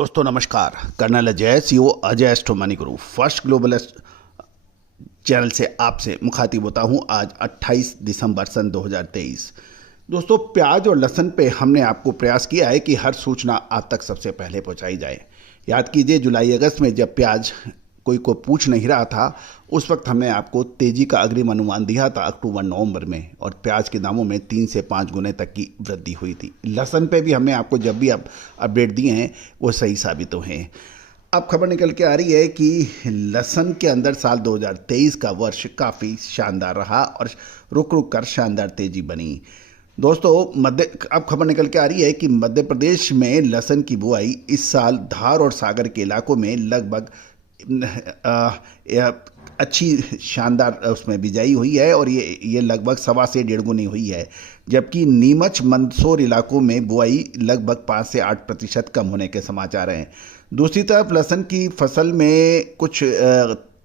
दोस्तों नमस्कार। Colonel Ajay CO Ajay astro money guru first global channel से आपसे मुखातिब होता हूं। आज 28 दिसंबर सन 2023। दोस्तों प्याज और लहसुन पे हमने आपको प्रयास किया है कि हर सूचना आप तक सबसे पहले पहुंचाई जाए। याद कीजिए जुलाई अगस्त में जब प्याज कोई को पूछ नहीं रहा था उस वक्त हमने आपको तेजी का अग्रिम अनुमान दिया था अक्टूबर नवंबर में, और प्याज के दामों में 3 से 5 गुने तक की वृद्धि हुई थी। लहसुन पे भी हमने आपको जब भी अपडेट दिए हैं वो सही साबित हुए हैं। अब खबर निकल के आ रही है कि लहसुन के अंदर साल 2023 का वर्ष काफ़ी शानदार रहा और रुक रुक कर शानदार तेजी बनी। दोस्तों अब खबर निकल के आ रही है कि मध्य प्रदेश में लहसुन की बुआई इस साल धार और सागर के इलाकों में लगभग अच्छी शानदार उसमें बिजाई हुई है और ये लगभग 1.25 से 1.5 गुनी हुई है, जबकि नीमच मंदसौर इलाकों में बुआई लगभग 5 से 8% कम होने के समाचार हैं। दूसरी तरफ लहसुन की फसल में कुछ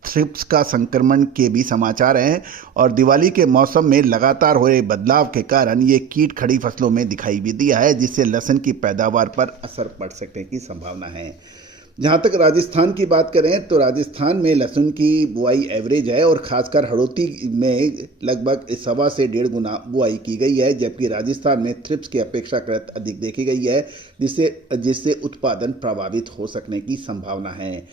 थ्रिप्स का संक्रमण के भी समाचार हैं और दिवाली के मौसम में लगातार हो रहे बदलाव के कारण ये कीट खड़ी फसलों में दिखाई भी दिया है, जिससे लहसुन की पैदावार पर असर पड़ सकने की संभावना है। जहाँ तक राजस्थान की बात करें तो राजस्थान में लहसुन की बुआई एवरेज है और खासकर हड़ौती में लगभग 1.25 से 1.5 गुना बुआई की गई है, जबकि राजस्थान में थ्रिप्स की अपेक्षाकृत अधिक देखी गई है, जिससे उत्पादन प्रभावित हो सकने की संभावना है।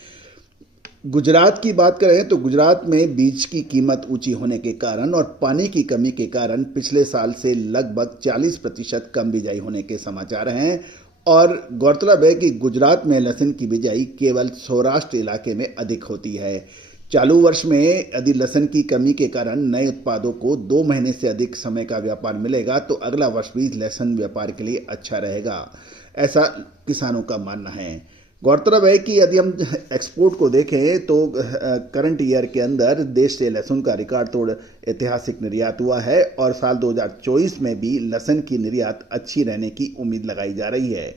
गुजरात की बात करें तो गुजरात में बीज की कीमत ऊंची होने के कारण और पानी की कमी के कारण पिछले साल से लगभग 40% कम बिजाई होने के समाचार हैं। और गौरतलब है कि गुजरात में लहसुन की बिजाई केवल सौराष्ट्र इलाके में अधिक होती है। चालू वर्ष में यदि लहसुन की कमी के कारण नए उत्पादों को 2 महीने से अधिक समय का व्यापार मिलेगा तो अगला वर्ष भी लहसुन व्यापार के लिए अच्छा रहेगा, ऐसा किसानों का मानना है। गौरतलब है कि यदि हम एक्सपोर्ट को देखें तो करंट ईयर के अंदर देश से लहसुन का रिकॉर्ड तोड़ ऐतिहासिक निर्यात हुआ है और साल 2024 में भी लहसुन की निर्यात अच्छी रहने की उम्मीद लगाई जा रही है।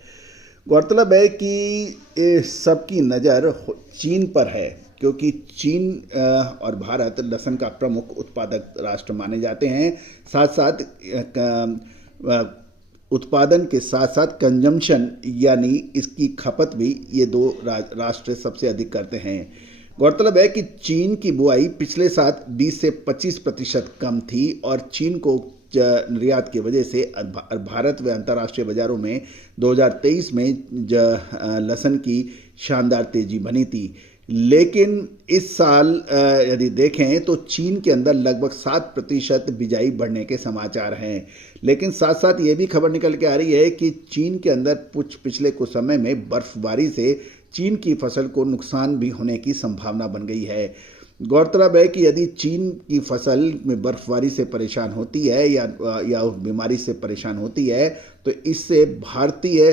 गौरतलब है कि सबकी नज़र चीन पर है, क्योंकि चीन और भारत लहसुन का प्रमुख उत्पादक राष्ट्र माने जाते हैं। साथ साथ उत्पादन के साथ साथ कंजम्पशन यानी इसकी खपत भी ये 2 राष्ट्र सबसे अधिक करते हैं। गौरतलब है कि चीन की बुआई पिछले साल 20 से 25% कम थी और चीन को निर्यात की वजह से भारत व अंतर्राष्ट्रीय बाजारों में 2023 में लहसुन की शानदार तेजी बनी थी। लेकिन इस साल यदि देखें तो चीन के अंदर लगभग 7% बिजाई बढ़ने के समाचार हैं। लेकिन साथ साथ ये भी खबर निकल के आ रही है कि चीन के अंदर पिछले कुछ समय में बर्फबारी से चीन की फसल को नुकसान भी होने की संभावना बन गई है। गौरतलब है कि यदि चीन की फसल में बर्फबारी से परेशान होती है या बीमारी से परेशान होती है तो इससे भारतीय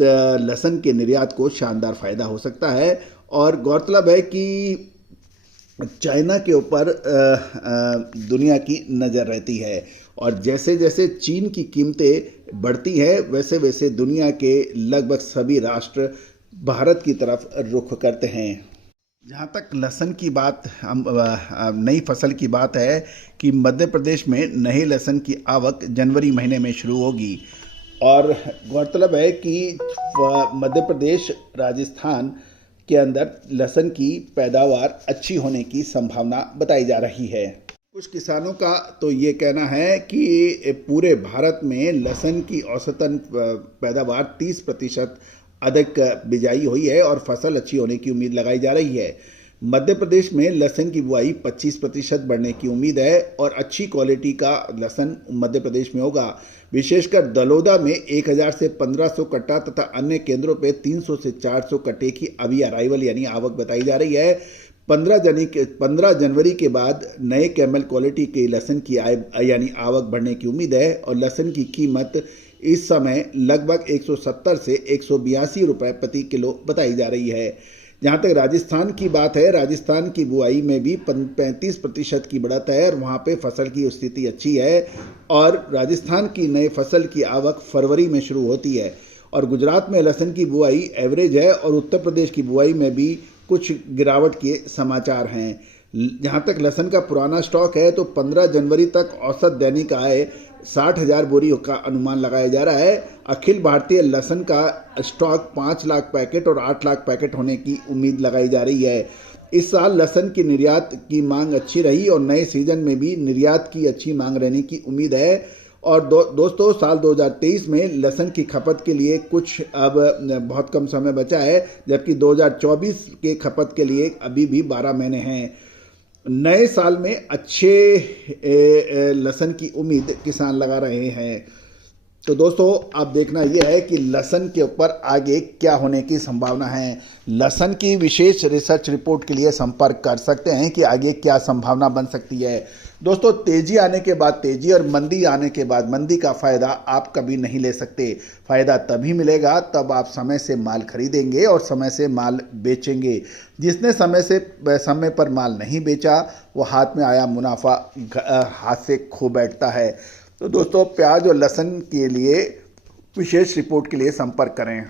लहसुन के निर्यात को शानदार फायदा हो सकता है। और गौरतलब है कि चाइना के ऊपर दुनिया की नज़र रहती है और जैसे जैसे चीन की कीमतें बढ़ती हैं वैसे वैसे दुनिया के लगभग सभी राष्ट्र भारत की तरफ रुख करते हैं। जहाँ तक लहसुन की बात नई फसल की बात है कि मध्य प्रदेश में नए लहसुन की आवक जनवरी महीने में शुरू होगी और गौरतलब है कि मध्य प्रदेश राजस्थान के अंदर लहसुन की पैदावार अच्छी होने की संभावना बताई जा रही है। कुछ किसानों का तो ये कहना है कि पूरे भारत में लहसुन की औसतन पैदावार 30% अधिक बिजाई हुई है और फसल अच्छी होने की उम्मीद लगाई जा रही है। मध्य प्रदेश में लहसुन की बुआई 25% बढ़ने की उम्मीद है और अच्छी क्वालिटी का लहसुन मध्य प्रदेश में होगा। विशेषकर दलोदा में 1000 से 1500 कट्टा तथा अन्य केंद्रों पे 300 से 400 कट्टे की अभी अराइवल यानी आवक बताई जा रही है। 15 जनवरी के बाद नए कैमल क्वालिटी के लहसुन की यानी आवक बढ़ने की उम्मीद है और लहसुन की कीमत इस समय लगभग 170 से 182 रुपये प्रति किलो बताई जा रही है। जहाँ तक राजस्थान की बात है, राजस्थान की बुआई में भी 35% की बढ़त है और वहाँ पे फसल की स्थिति अच्छी है और राजस्थान की नए फसल की आवक फरवरी में शुरू होती है और गुजरात में लहसुन की बुआई एवरेज है और उत्तर प्रदेश की बुआई में भी कुछ गिरावट के समाचार हैं। जहाँ तक लहसुन का पुराना स्टॉक है तो 15 जनवरी तक औसत दैनिक आय 60,000 बोरी का अनुमान लगाया जा रहा है। अखिल भारतीय लहसुन का स्टॉक 5 लाख पैकेट और 8 लाख पैकेट होने की उम्मीद लगाई जा रही है। इस साल लहसुन की निर्यात की मांग अच्छी रही और नए सीजन में भी निर्यात की अच्छी मांग रहने की उम्मीद है। और दोस्तों, साल 2023 में लहसुन की खपत के लिए कुछ अब बहुत कम समय बचा है, जबकि 2024 के खपत के लिए अभी भी 12 महीने हैं। नए साल में अच्छे लहसुन की उम्मीद किसान लगा रहे हैं। तो दोस्तों, अब देखना यह है कि लहसुन के ऊपर आगे क्या होने की संभावना है। लहसुन की विशेष रिसर्च रिपोर्ट के लिए संपर्क कर सकते हैं कि आगे क्या संभावना बन सकती है। दोस्तों, तेजी आने के बाद तेजी और मंदी आने के बाद मंदी का फायदा आप कभी नहीं ले सकते। फायदा तभी मिलेगा तब आप समय से माल खरीदेंगे और समय से माल बेचेंगे। जिसने समय पर माल नहीं बेचा, वो हाथ में आया मुनाफा हाथ से खो बैठता है। तो दोस्तों, प्याज और लहसुन के लिए विशेष रिपोर्ट के लिए संपर्क करें।